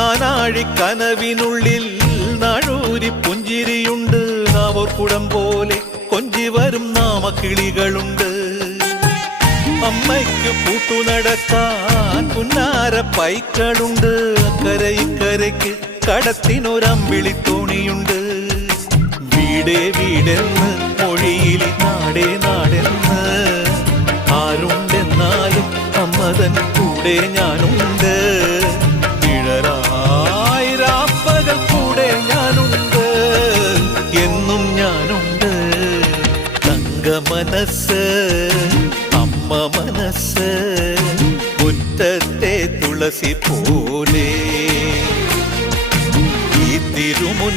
നാനാഴിക്കനവിനുള്ളിൽ നാഴൂരി പുഞ്ചിരിയുണ്ട്. നാവോർക്കുടം പോലെ കൊഞ്ചി വരും നാമക്കിളികളുണ്ട്. അമ്മയ്ക്ക് കൂട്ടുനടക്കാൻ പുന്നാര പൈക്കളുണ്ട്. അക്കരെ ഇക്കരയ്ക്ക് കടത്തിനൊരമ്പിളിത്തോണിയുണ്ട്. വീടേ വീടെന്ന് മൊഴിയിൽ നാടേ നാടെന്ന് ആരുണ്ടെന്നാലും അമ്മതൻ കൂടെ ഞാനുണ്ട്. നിഴലായിരാപ്പകൽ കൂടെ ഞാനുണ്ട്, എന്നും ഞാനുണ്ട്. തങ്ക മനസ്സ് അമ്മ മനസ്സ് മുറ്റത്തെ തുളസി പോലെ ഈ തിരുമുൻ